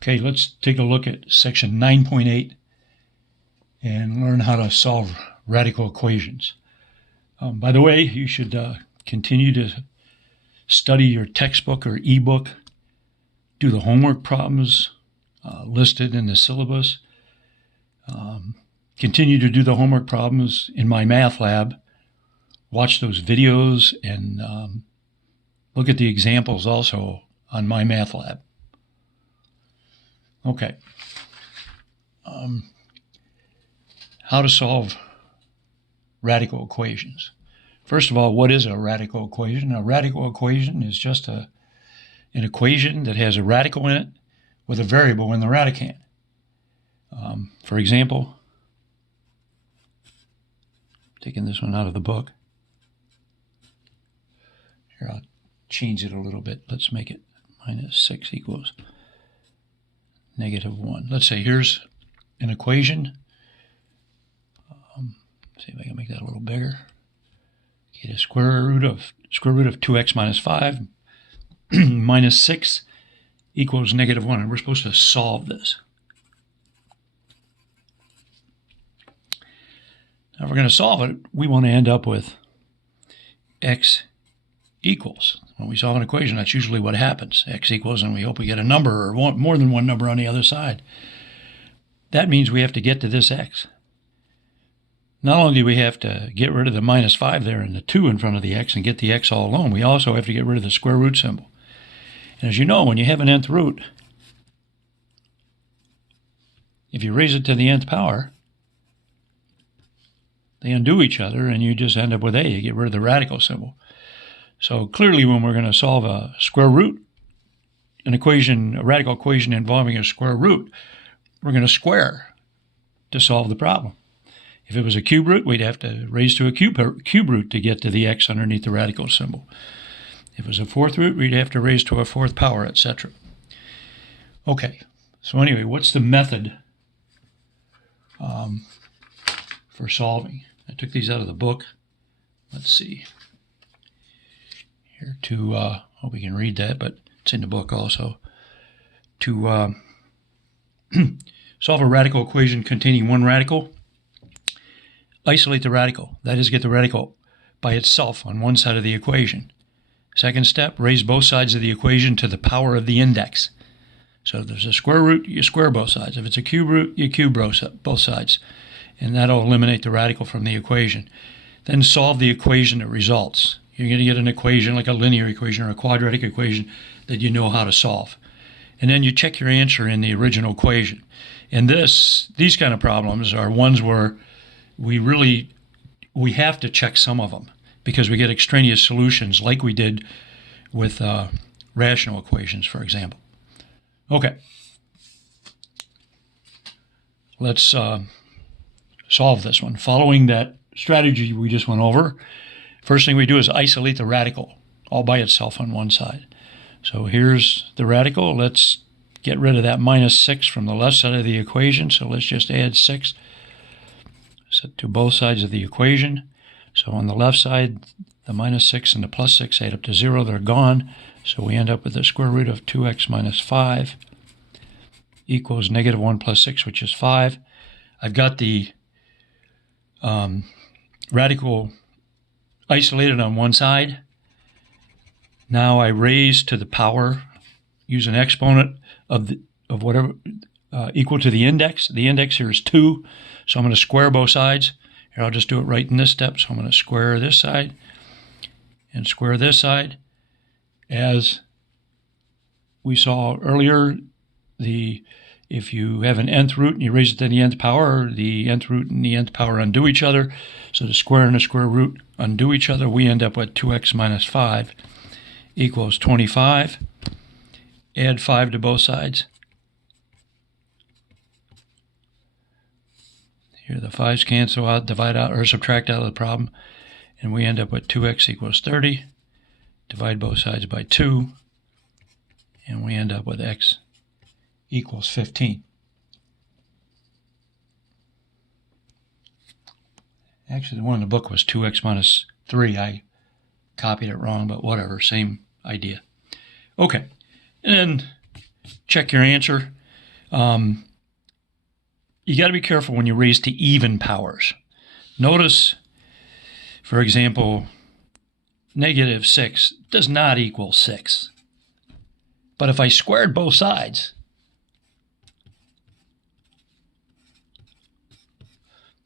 Okay, let's take a look at section 9.8 and learn how to solve radical equations. By the way, you should continue to study your textbook or ebook, do the homework problems listed in the syllabus, continue to do the homework problems in my math lab, watch those videos, and look at the examples also on my math lab. Okay. How to solve radical equations. First of all, what is a radical equation? A radical equation is just an equation that has a radical in it with a variable in the radicand. For example, taking this one out of the book. Here, I'll change it a little bit. Let's make it minus 6 equals negative 1. Let's say here's an equation. See if I can make that a little bigger. Get a square root of 2x minus 5 minus 6 equals negative 1. And we're supposed to solve this. Now, if we're going to solve it, we want to end up with x equals. When we solve an equation, that's usually what happens. X equals, and we hope we get a number or more than one number on the other side. That means we have to get to this x. Not only do we have to get rid of the minus 5 there and the 2 in front of the x and get the x all alone, we also have to get rid of the square root symbol. And as you know, when you have an nth root, if you raise it to the nth power, they undo each other and you just end up with a. You get rid of the radical symbol. So clearly when we're going to solve a square root, a radical equation involving a square root, we're going to square to solve the problem. If it was a cube root, we'd have to raise to a cube root to get to the x underneath the radical symbol. If it was a fourth root, we'd have to raise to a fourth power, etc. Okay, so anyway, what's the method for solving? I took these out of the book. Let's see. Here to, hope we can read that, but it's in the book also. To solve a radical equation containing one radical, isolate the radical. That is, get the radical by itself on one side of the equation. Second step, raise both sides of the equation to the power of the index. So if there's a square root, you square both sides. If it's a cube root, you cube both sides. And that'll eliminate the radical from the equation. Then solve the equation that results. You're going to get an equation like a linear equation or a quadratic equation that you know how to solve. And then you check your answer in the original equation. And these kind of problems are ones where we have to check some of them because we get extraneous solutions like we did with rational equations, for example. Okay. Let's solve this one. Following that strategy we just went over, first thing we do is isolate the radical all by itself on one side. So here's the radical. Let's get rid of that minus 6 from the left side of the equation. So let's just add 6 to both sides of the equation. So on the left side, the minus 6 and the plus 6 add up to 0. They're gone. So we end up with the square root of 2x minus 5 equals negative 1 plus 6, which is 5. I've got the radical isolated on one side. Now I raise to the power, use an exponent of whatever equal to the index. The index here is 2, so I'm going to square both sides. Here, I'll just do it right in this step. So I'm going to square this side and square this side. As we saw earlier, if you have an nth root and you raise it to the nth power, the nth root and the nth power undo each other. So the square and the square root undo each other. We end up with 2x minus 5 equals 25. Add 5 to both sides. Here the 5's cancel out, divide out, or subtract out of the problem, and we end up with 2x equals 30. Divide both sides by 2, and we end up with x equals 15. Actually, the one in the book was 2x minus 3. I copied it wrong, but whatever, same idea. Okay, and then check your answer. You got to be careful when you raise to even powers. Notice, for example, -6 does not equal 6. But if I squared both sides,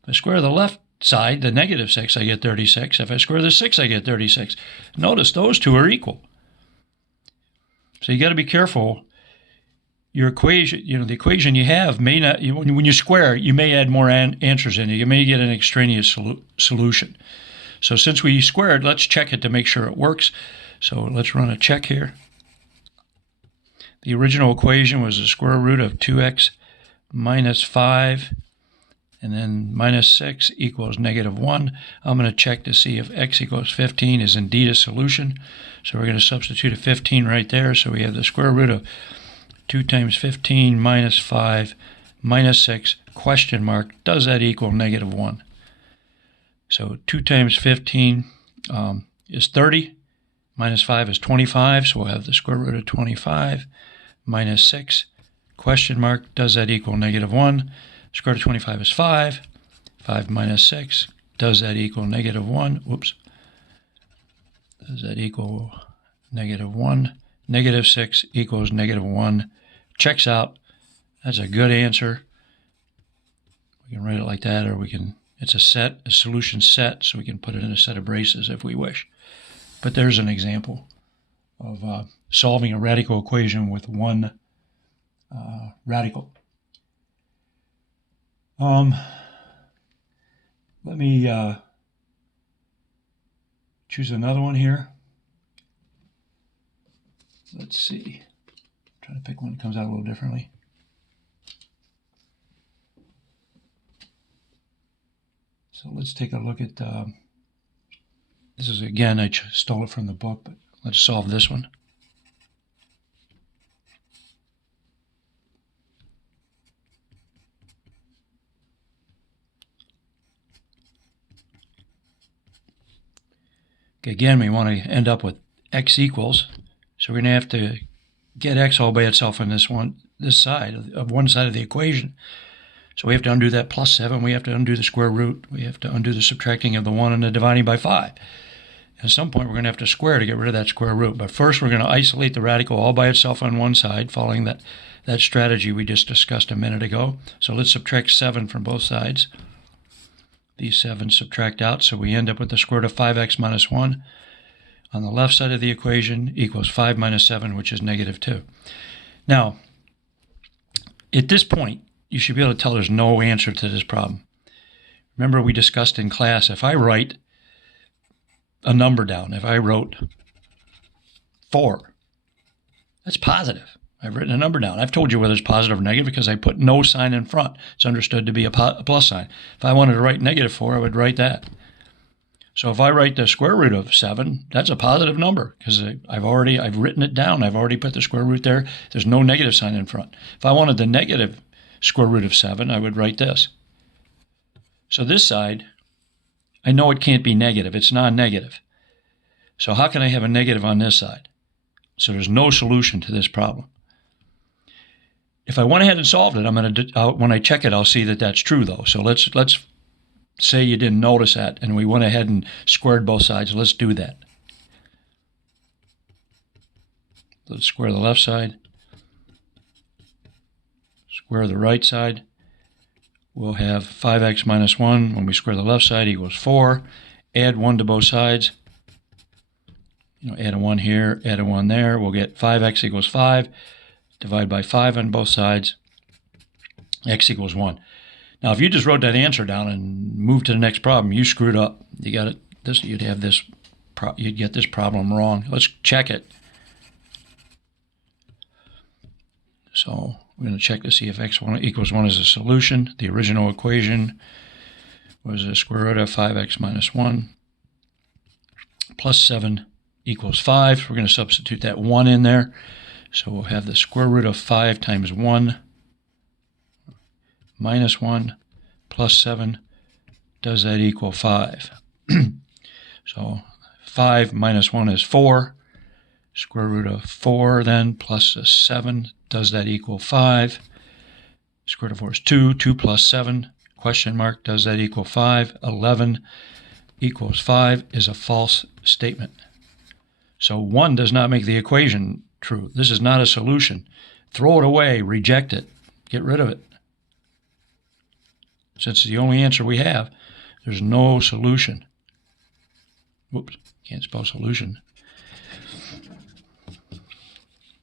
if I square the left side, the -6, I get 36. If I square the 6, I get 36. Notice those two are equal. So you got to be careful. Your equation, the equation you have may not, when you square, you may add more answers in. You may get an extraneous solution. So since we squared, let's check it to make sure it works. So let's run a check here. The original equation was the square root of 2x minus 5, and then minus 6 equals -1. I'm going to check to see if x equals 15 is indeed a solution. So we're going to substitute a 15 right there. So we have the square root of 2 times 15 minus 5 minus 6, question mark, does that equal -1? So 2 times 15 is 30, minus 5 is 25, so we'll have the square root of 25 minus 6, question mark, does that equal -1? Square root of 25 is 5, 5 minus 6, does that equal -1? Whoops. Does that equal -1? -6 equals -1. Checks out. That's a good answer. We can write it like that, or we can, it's a solution set, so we can put it in a set of braces if we wish. But there's an example of solving a radical equation with one radical. Let me choose another one here. Let's see. I'm trying to pick one that comes out a little differently. So let's take a look at, this is, again, I stole it from the book, but let's solve this one. Okay, again, we want to end up with x equals, so we're going to have to get x all by itself on this side of one side of the equation. So we have to undo that plus 7. We have to undo the square root. We have to undo the subtracting of the 1 and the dividing by 5. At some point, we're going to have to square to get rid of that square root. But first, we're going to isolate the radical all by itself on one side, following that strategy we just discussed a minute ago. So let's subtract 7 from both sides. These 7 subtract out, so we end up with the square root of 5x minus 1 on the left side of the equation equals 5 minus 7, which is -2. Now, at this point, you should be able to tell there's no answer to this problem. Remember, we discussed in class, if I write a number down, if I wrote 4, that's positive. I've written a number down. I've told you whether it's positive or negative because I put no sign in front. It's understood to be a plus sign. If I wanted to write -4, I would write that. So if I write the square root of 7, that's a positive number because I've written it down. I've already put the square root there. There's no negative sign in front. If I wanted the negative square root of 7, I would write this. So this side, I know it can't be negative. It's non-negative. So how can I have a negative on this side? So there's no solution to this problem. If I went ahead and solved it, when I check it, I'll see that that's true, though. So let's say you didn't notice that, and we went ahead and squared both sides. Let's do that. Let's square the left side. Square the right side. We'll have 5x minus 1 when we square the left side equals 4. Add 1 to both sides. Add a 1 here, add a 1 there. We'll get 5x equals 5. Divide by 5 on both sides. X equals 1. Now, if you just wrote that answer down and moved to the next problem, you screwed up. You got it. You'd get this problem wrong. Let's check it. So we're going to check to see if x equals 1 is a solution. The original equation was the square root of 5x minus 1 plus 7 equals 5. We're going to substitute that 1 in there. So we'll have the square root of 5 times 1 minus 1 plus 7. Does that equal 5? So 5 minus 1 is 4. Square root of 4 then plus a 7. Does that equal 5? Square root of 4 is 2. 2 plus 7, question mark, does that equal 5? 11 equals 5 is a false statement. So 1 does not make the equation true. This is not a solution. Throw it away, reject it, get rid of it. Since it's the only answer we have, there's no solution. Whoops, can't spell solution.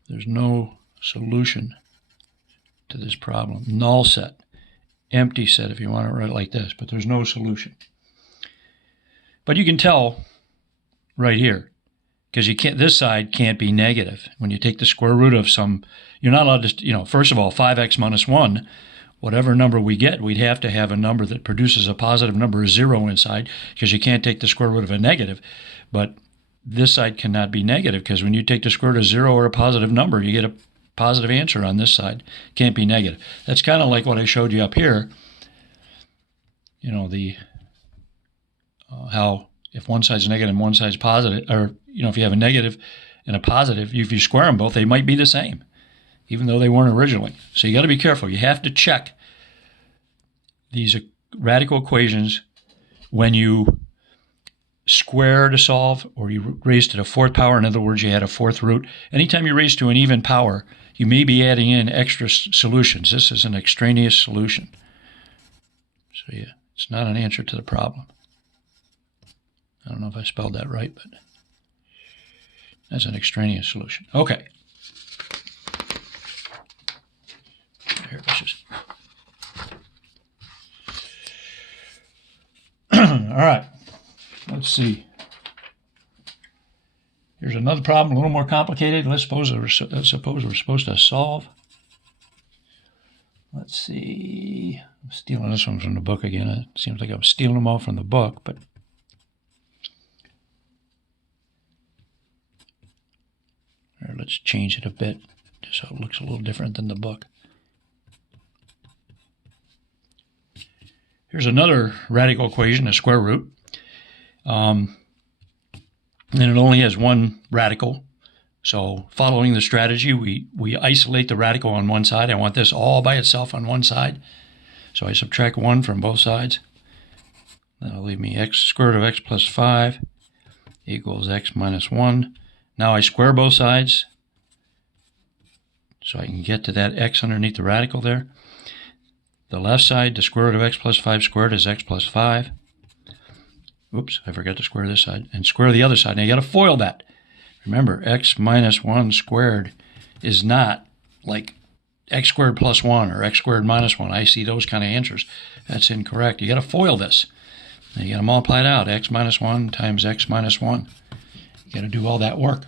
There's no solution to this problem. Null set, empty set if you want to write it like this, but there's no solution. But you can tell right here, because you can't. This side can't be negative. When you take the square root of some, you're not allowed to, first of all, 5x minus 1, whatever number we get, we'd have to have a number that produces a positive number of 0 inside, because you can't take the square root of a negative. But this side cannot be negative, because when you take the square root of 0 or a positive number, you get a positive answer on this side. Can't be negative. That's kind of like what I showed you up here. How if one side's negative and one side's positive, or if you have a negative and a positive, if you square them both, they might be the same, even though they weren't originally. So you got to be careful. You have to check these radical equations when you square to solve, or you raise to the fourth power. In other words, you add a fourth root. Anytime you raise to an even power, you may be adding in extra solutions. This is an extraneous solution. So yeah, it's not an answer to the problem. I don't know if I spelled that right, but that's an extraneous solution. Okay. Here, let's just... All right. Let's see. Here's another problem, a little more complicated. Let's suppose we're supposed to solve. Let's see. I'm stealing this one from the book again. It seems like I'm stealing them all from the book, but here, let's change it a bit just so it looks a little different than the book. Here's another radical equation, a square root. And it only has one radical. So following the strategy, we isolate the radical on one side. I want this all by itself on one side. So I subtract 1 from both sides. That'll leave me square root of x plus 5 equals x minus 1. Now I square both sides so I can get to that x underneath the radical there. The left side, the square root of x plus 5 squared is x plus 5. Oops, I forgot to square this side. And square the other side. Now you got to FOIL that. Remember, x minus 1 squared is not like x squared plus 1 or x squared minus 1. I see those kind of answers. That's incorrect. You got to FOIL this. Now you got to multiply it out. X minus 1 times x minus 1. You got to do all that work.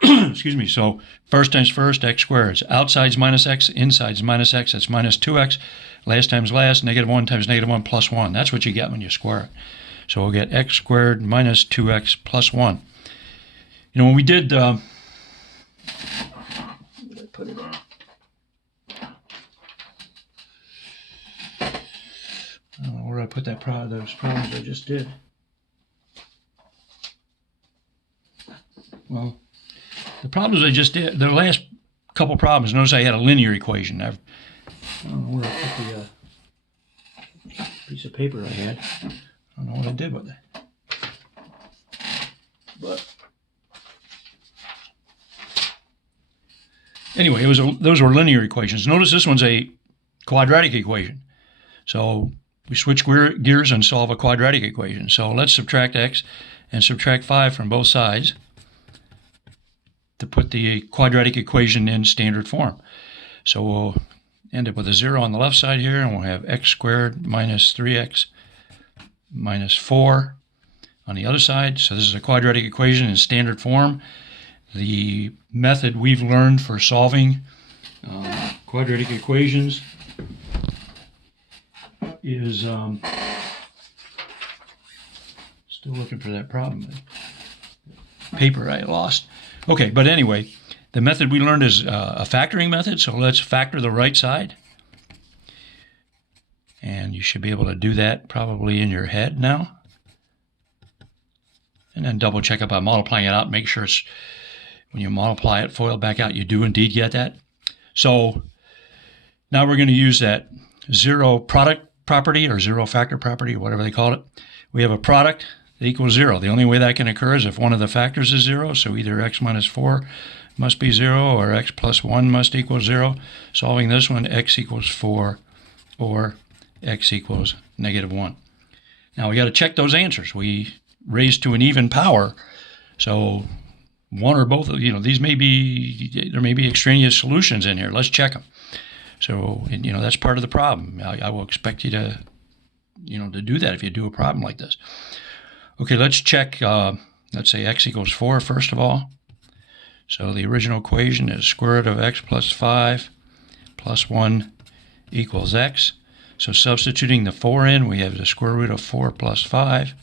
Excuse me. So first times first, x squared. Outside's minus x, inside's minus x. That's minus 2x. Last times last, negative 1 times negative 1 plus 1. That's what you get when you square it. So we'll get x squared minus 2x plus 1. When we did... where did I put it in? I don't know where I put those problems I just did. Well, the problems I just did, the last couple problems, notice I had a linear equation. I don't know where I put the piece of paper I had. I don't know what I did with it. But anyway, those were linear equations. Notice this one's a quadratic equation. So we switch gears and solve a quadratic equation. So let's subtract x and subtract 5 from both sides to put the quadratic equation in standard form. So we'll end up with a 0 on the left side here, and we'll have x squared minus 3x minus 4 on the other side. So this is a quadratic equation in standard form. The method we've learned for solving quadratic equations is still looking for that problem. Paper I lost. Okay, but anyway, the method we learned is a factoring method. So let's factor the right side. And you should be able to do that probably in your head now. And then double check it by multiplying it out. Make sure it's, when you multiply it, FOIL back out, you do indeed get that. So Now we're going to use that zero product property or zero factor property, or whatever they call it. We have a product that equals 0. The only way that can occur is if one of the factors is 0, so either x minus 4 must be 0 or x plus 1 must equal 0. Solving this one, x equals 4 or x equals negative 1. Now we got to check those answers. We raised to an even power, so one or both of, these may be, there may be extraneous solutions in here. Let's check them. So, that's part of the problem. I will expect you to, to do that if you do a problem like this. Okay, let's check, let's say x equals 4 first of all. So the original equation is square root of x plus 5 plus 1 equals x. So substituting the 4 in, we have the square root of 4 plus 5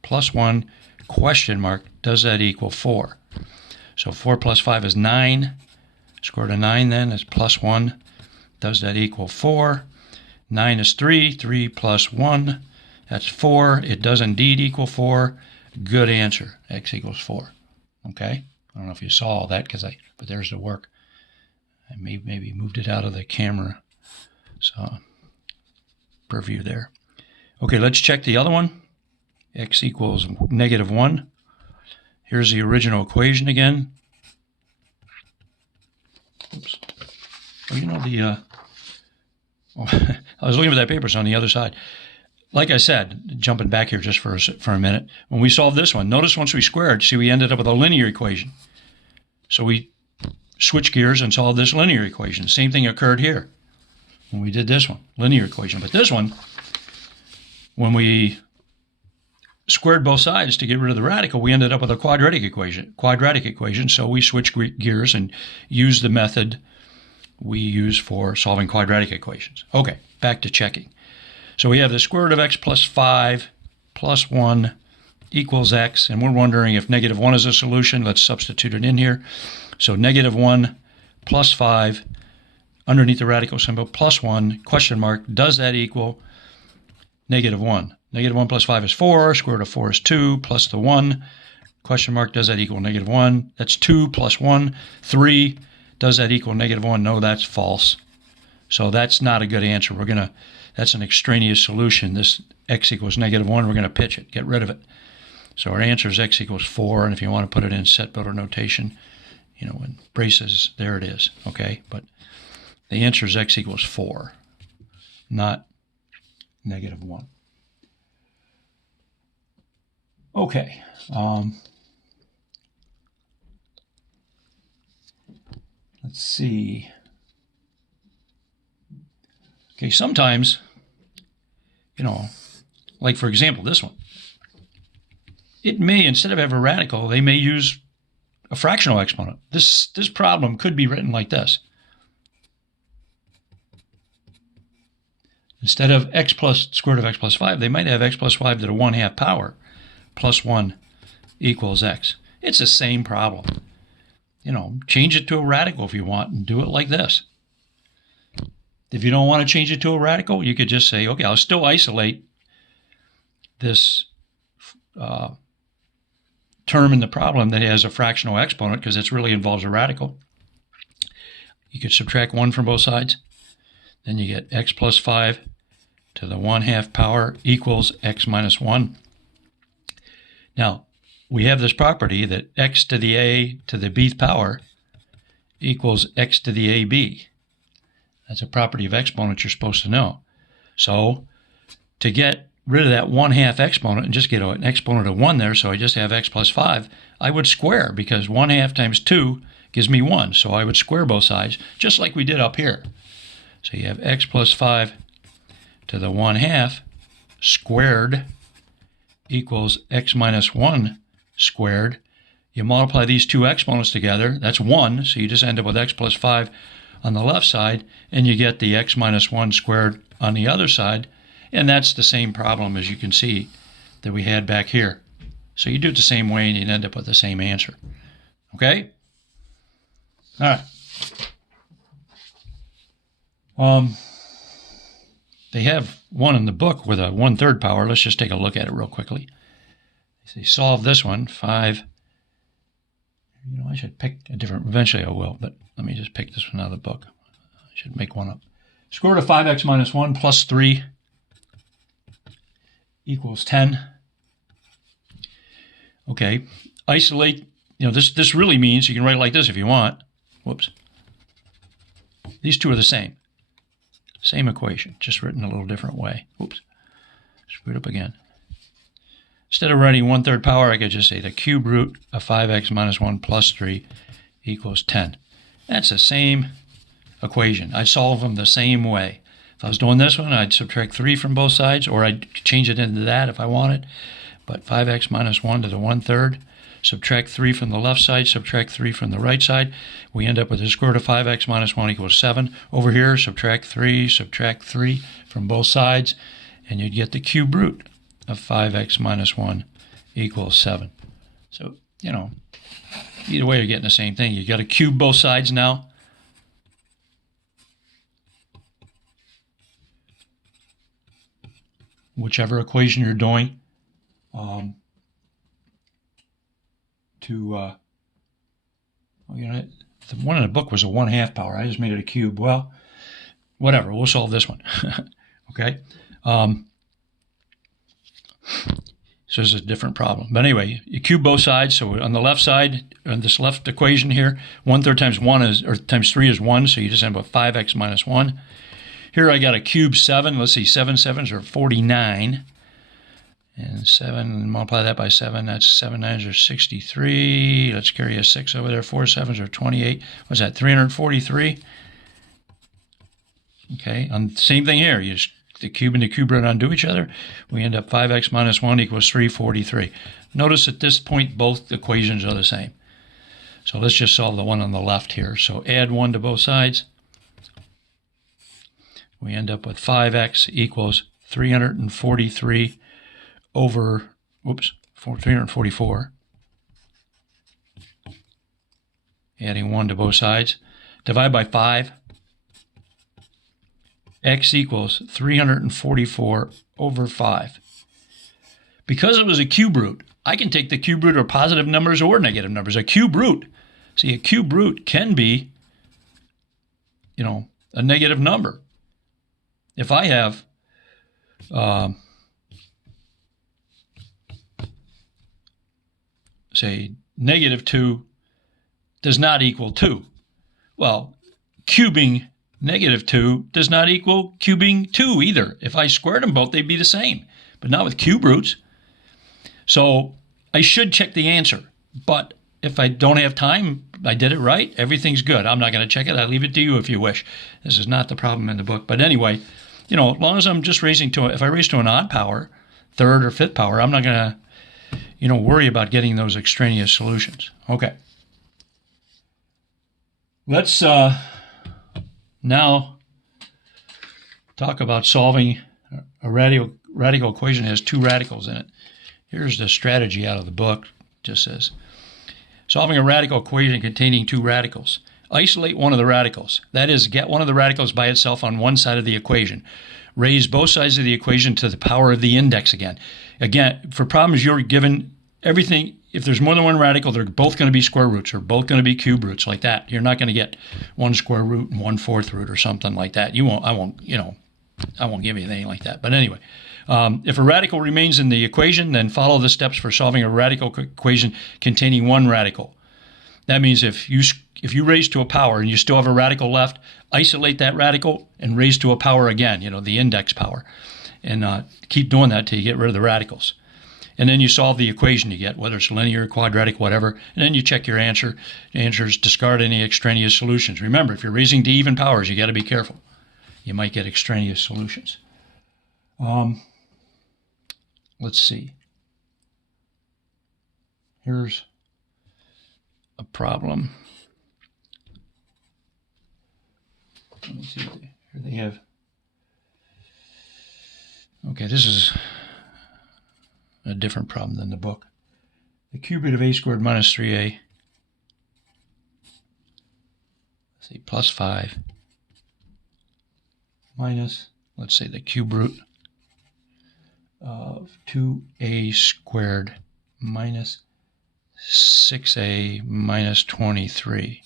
plus 1, question mark, does that equal 4? So 4 plus 5 is 9. Square root of 9 then is plus 1. Does that equal 4? 9 is 3. 3 plus 1, that's 4. It does indeed equal 4. Good answer. X equals 4. Okay? I don't know if you saw all that, but there's the work. I maybe moved it out of the camera. So, preview there. Okay, let's check the other one. X equals negative 1. Here's the original equation again. Oops. Oh, I was looking at that paper, it's on the other side. Like I said, jumping back here just for a minute, when we solved this one, notice once we squared, see we ended up with a linear equation. So we switched gears and solved this linear equation. Same thing occurred here when we did this one, linear equation. But this one, when we squared both sides to get rid of the radical, we ended up with a quadratic equation. So we switched gears and used the method we use for solving quadratic equations. Okay, back to checking. So we have the square root of x plus 5 plus 1 equals x, and we're wondering if negative 1 is a solution. Let's substitute it in here. So negative 1 plus 5, underneath the radical symbol, plus 1, question mark, does that equal negative 1? Negative 1 plus 5 is 4, square root of 4 is 2, plus the 1, question mark, does that equal negative 1? That's 2 plus 1, 3. Does that equal negative 1? No, that's false. So that's not a good answer. That's an extraneous solution. This x equals negative 1, we're going to pitch it, get rid of it. So our answer is x equals 4, and if you want to put it in set builder notation, in braces, there it is, okay? But the answer is x equals 4, not negative 1. Okay. Let's see. Okay, sometimes, like for example, this one. It may, instead of have a radical, they may use a fractional exponent. This problem could be written like this. Instead of x plus square root of x plus 5, they might have x plus 5 to the 1/2 power plus 1 equals x. It's the same problem. Change it to a radical if you want and do it like this. If you don't want to change it to a radical, you could just say, okay, I'll still isolate this term in the problem that has a fractional exponent because it really involves a radical. You could subtract 1 from both sides. Then you get x plus 5 to the 1/2 power equals x minus 1. Now, we have this property that x to the a to the bth power equals x to the ab. That's a property of exponents you're supposed to know. So to get rid of that 1/2 exponent and just get an exponent of 1 there, so I just have x plus 5, I would square because 1/2 times 2 gives me 1. So I would square both sides just like we did up here. So you have x plus 5 to the 1/2 squared equals x minus 1 squared. You multiply these two exponents together, that's 1, so you just end up with x plus 5 on the left side, and you get the x minus 1 squared on the other side, and that's the same problem as you can see that we had back here. So you do it the same way and you end up with the same answer. Okay? All right. They have one in the book with a 1/3 power. Let's just take a look at it real quickly. So you solve this one, 5. I should pick a different, eventually I will, but let me just pick this one out of the book. I should make one up. Square root of 5x minus 1 plus 3 equals 10. Okay, isolate, this really means, you can write it like this if you want. Whoops. These two are the same. Same equation, just written a little different way. Whoops, screwed up again. Instead of writing 1/3 power, I could just say the cube root of 5x minus 1 plus 3 equals 10. That's the same equation. I solve them the same way. If I was doing this one, I'd subtract 3 from both sides, or I'd change it into that if I wanted. But 5x minus 1 to the 1/3, subtract 3 from the left side, subtract 3 from the right side. We end up with the square root of 5x minus 1 equals 7. Over here, subtract 3 from both sides, and you'd get the cube root of 5x minus 1 equals 7. So, either way, you're getting the same thing. You got to cube both sides now. Whichever equation you're doing. The one in the book was a 1/2 power. I just made it a cube. Well, whatever. We'll solve this one. Okay. So this is a different problem. But anyway, you cube both sides. So on the left side, on this left equation here, 1/3 times 1 times 3 is 1. So you just end up with 5x minus 1. Here I got a cube 7. Let's see, 7 sevens are 49. And 7, multiply that by 7, that's 7 nines are 63. Let's carry a 6 over there. 4 sevens are 28. What's that, 343? Okay, and same thing here. You just, the cube and the cube root undo each other. We end up 5x minus 1 equals 343. Notice at this point, both equations are the same. So let's just solve the one on the left here. So add 1 to both sides. We end up with 5x equals 343 over, 344. Adding 1 to both sides. Divide by 5. X equals 344 over 5. Because it was a cube root, I can take the cube root of positive numbers or negative numbers. A cube root, see, a cube root can be, a negative number. If I have say negative 2 does not equal 2. Well, cubing negative 2 does not equal cubing 2 either. If I squared them both, they'd be the same, but not with cube roots. So I should check the answer, but if I don't have time, I did it right, everything's good. I'm not going to check it. I leave it to you if you wish. This is not the problem in the book. But anyway, as long as I'm just raising to, if I raise to an odd power, 3rd or 5th power, I'm not going to worry about getting those extraneous solutions. Okay. Let's now talk about solving a radical equation that has 2 radicals in it. Here's the strategy out of the book. It just says, solving a radical equation containing 2 radicals. Isolate one of the radicals. That is, get one of the radicals by itself on one side of the equation. Raise both sides of the equation to the power of the index again. Again, for problems you're given everything, if there's more than one radical, they're both going to be square roots or both going to be cube roots like that. You're not going to get 1 square root and 1/4 root or something like that. I won't give you anything like that. But anyway, if a radical remains in the equation, then follow the steps for solving a radical equation containing 1 radical. That means if you raise to a power and you still have a radical left, isolate that radical and raise to a power again, the index power. And keep doing that till you get rid of the radicals. And then you solve the equation you get, whether it's linear, quadratic, whatever. And then you check your answer. The answers, discard any extraneous solutions. Remember, if you're raising to even powers, you got to be careful. You might get extraneous solutions. Let's see. Here's a problem. Let me see. Here they have. Okay, this is a different problem than the book. The cube root of a squared minus 3a, let's see, plus 5 minus, let's say, the cube root of 2a squared minus 6a minus 23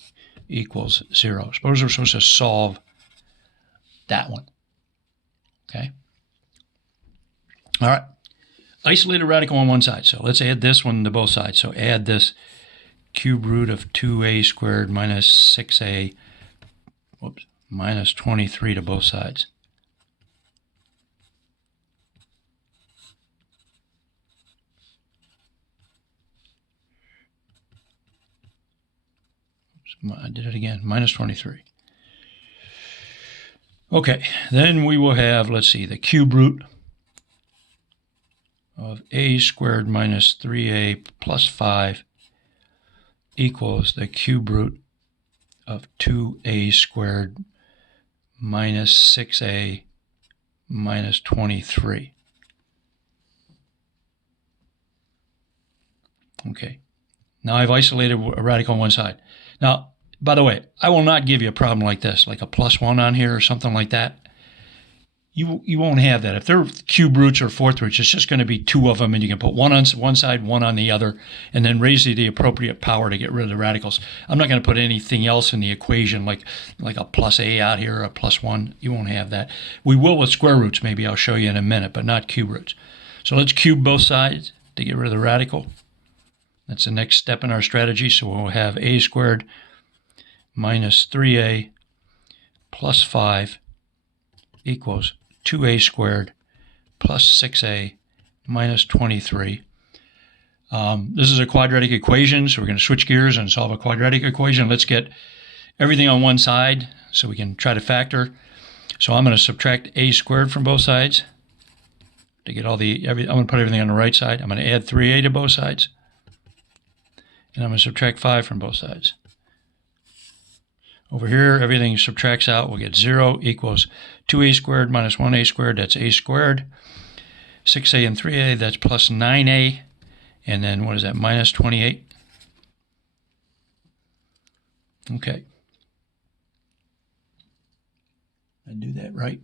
equals 0. Suppose we're supposed to solve that one. Okay? All right. Isolate a radical on one side. So let's add this one to both sides. So add this cube root of 2a squared minus 6a minus 23 to both sides. I did it again, minus 23. Okay, then we will have, let's see, the cube root of a squared minus 3a plus 5 equals the cube root of 2a squared minus 6a minus 23. Okay, now I've isolated a radical on one side. Now, by the way, I will not give you a problem like this, like a +1 on here or something like that. You won't have that. If they're cube roots or fourth roots, it's just going to be two of them, and you can put one on one side, one on the other, and then raise the appropriate power to get rid of the radicals. I'm not going to put anything else in the equation like a +a out here or a +1. You won't have that. We will with square roots, maybe I'll show you in a minute, but not cube roots. So let's cube both sides to get rid of the radical. That's the next step in our strategy. So we'll have a squared minus 3a plus 5 equals 2a squared plus 6a minus 23. This is a quadratic equation, so we're going to switch gears and solve a quadratic equation. Let's get everything on one side so we can try to factor. So I'm going to subtract a squared from both sides to get all I'm going to put everything on the right side. I'm going to add 3a to both sides. And I'm going to subtract 5 from both sides. Over here, everything subtracts out. We'll get 0 equals 2a squared minus 1a squared. That's a squared. 6a and 3a, that's plus 9a. And then what is that, minus 28? Okay. I do that right.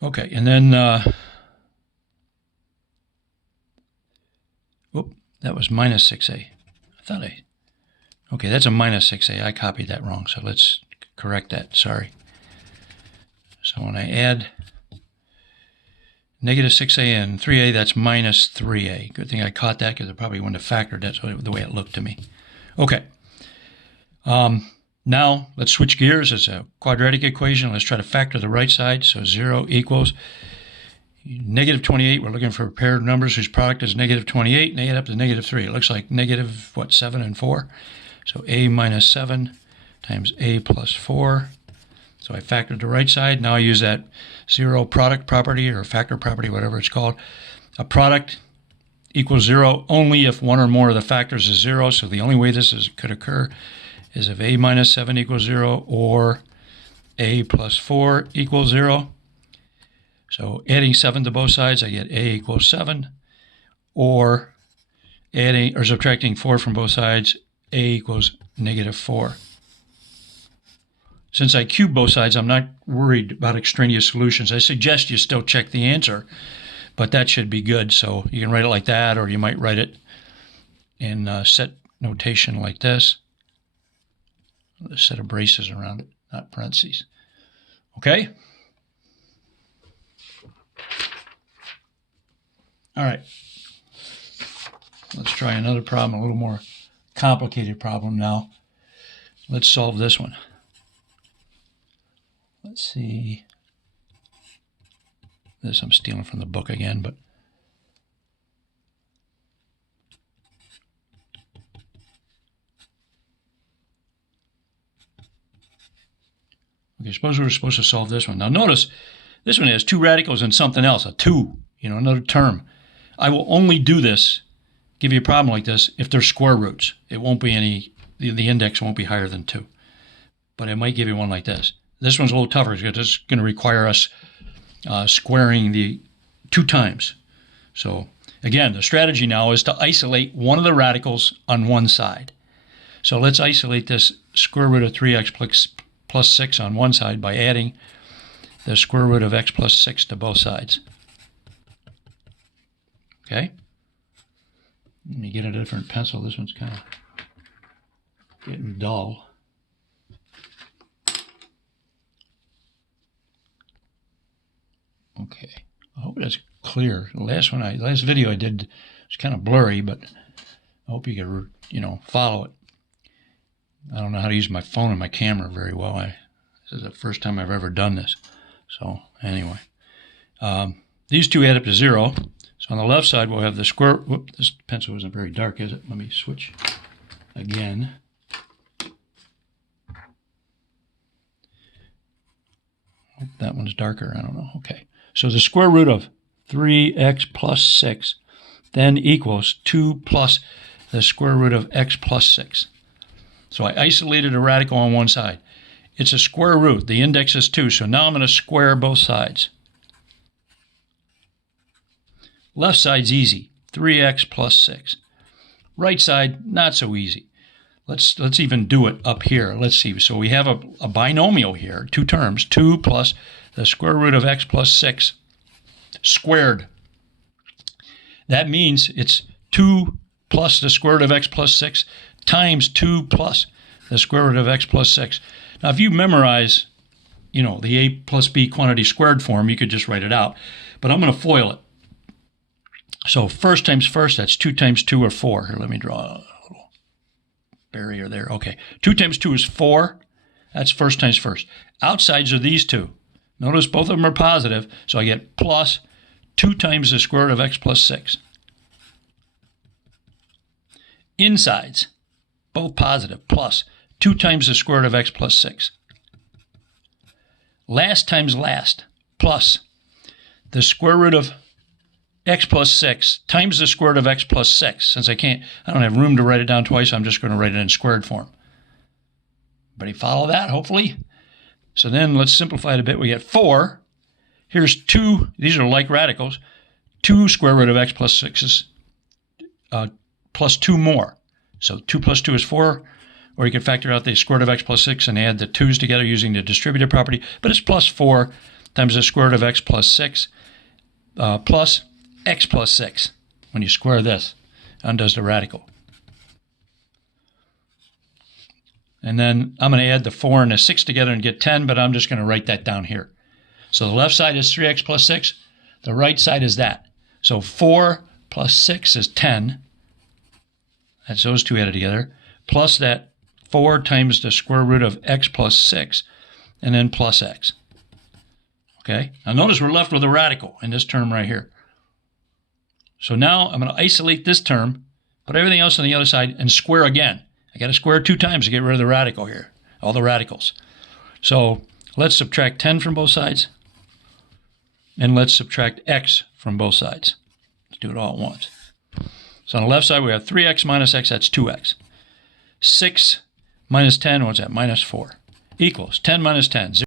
Okay, and then, that was minus 6a. Okay, that's a minus 6a. I copied that wrong, so let's correct that. Sorry. So when I add negative 6a and 3a, that's minus 3a. Good thing I caught that because I probably wouldn't have factored that the way it looked to me. Okay. Now let's switch gears. It's a quadratic equation. Let's try to factor the right side. So 0 equals negative 28. We're looking for a pair of numbers whose product is negative 28, and they add up to negative 3. It looks like negative, 7 and 4. So a minus 7 times a plus 4. So I factored the right side. Now I use that zero product property or factor property, whatever it's called. A product equals 0 only if one or more of the factors is 0. So the only way this could occur is if a minus 7 equals 0 or a plus 4 equals 0. So adding 7 to both sides, I get a equals 7, or adding or subtracting 4 from both sides, a equals negative 4. Since I cube both sides, I'm not worried about extraneous solutions. I suggest you still check the answer, but that should be good. So you can write it like that, or you might write it in set notation like this. A set of braces around it, not parentheses. Okay? All right. Let's try another problem, a little more complicated problem now. Let's solve this one. Let's see. This I'm stealing from the book again, but okay, suppose we're supposed to solve this one. Now notice, this one has two radicals and something else, a 2, another term. I will only do this, give you a problem like this, if they're square roots. It won't be the index won't be higher than 2. But I might give you one like this. This one's a little tougher because it's going to require us squaring the 2 times. So again, the strategy now is to isolate one of the radicals on one side. So let's isolate this square root of 3x plus 6 on one side by adding the square root of x plus 6 to both sides. Okay? Let me get a different pencil. This one's kind of getting dull. Okay, I hope that's clear. The last video I did was kind of blurry, but I hope you can, follow it. I don't know how to use my phone and my camera very well. This is the first time I've ever done this. So anyway, these two add up to 0. So on the left side, we'll have the square. Whoop, this pencil isn't very dark, is it? Let me switch again. Oh, that one's darker. I don't know. Okay. So the square root of 3x plus 6 then equals 2 plus the square root of x plus 6. So I isolated a radical on one side. It's a square root. The index is 2. So now I'm going to square both sides. Left side's easy. 3x plus 6. Right side, not so easy. Let's even do it up here. Let's see. So we have a binomial here, two terms. 2 plus the square root of x plus 6 squared. That means it's 2 plus the square root of x plus 6 times 2 plus the square root of x plus 6. Now, if you memorize, the a plus b quantity squared form, you could just write it out. But I'm going to FOIL it. So first times first, that's 2 times 2 or 4. Here, let me draw a little barrier there. Okay, 2 times 2 is 4. That's first times first. Outsides are these two. Notice both of them are positive, so I get plus 2 times the square root of x plus 6. Insides, both positive, plus 2 times the square root of x plus 6. Last times last, plus the square root of x plus 6 times the square root of x plus 6. Since I don't have room to write it down twice, I'm just going to write it in squared form. Everybody follow that, hopefully? So then let's simplify it a bit. We get 4. Here's 2. These are like radicals. 2 square root of x plus 6 is plus 2 more. So 2 plus 2 is 4. Or you can factor out the square root of x plus 6 and add the 2's together using the distributive property. But it's plus 4 times the square root of x plus 6 plus x plus 6. When you square this, undoes the radical. And then I'm going to add the 4 and the 6 together and get 10, but I'm just going to write that down here. So the left side is 3x plus 6. The right side is that. So 4 plus 6 is 10. That's those two added together. Plus that 4 times the square root of x plus 6, and then plus x. Okay? Now notice we're left with a radical in this term right here. So now I'm going to isolate this term, put everything else on the other side, and square again. I got to square 2 times to get rid of the radical here, all the radicals. So let's subtract 10 from both sides, and let's subtract x from both sides. Let's do it all at once. So on the left side, we have 3x minus x, that's 2x. 6 minus 10, what's that? Minus 4. Equals 10 minus 10, 0.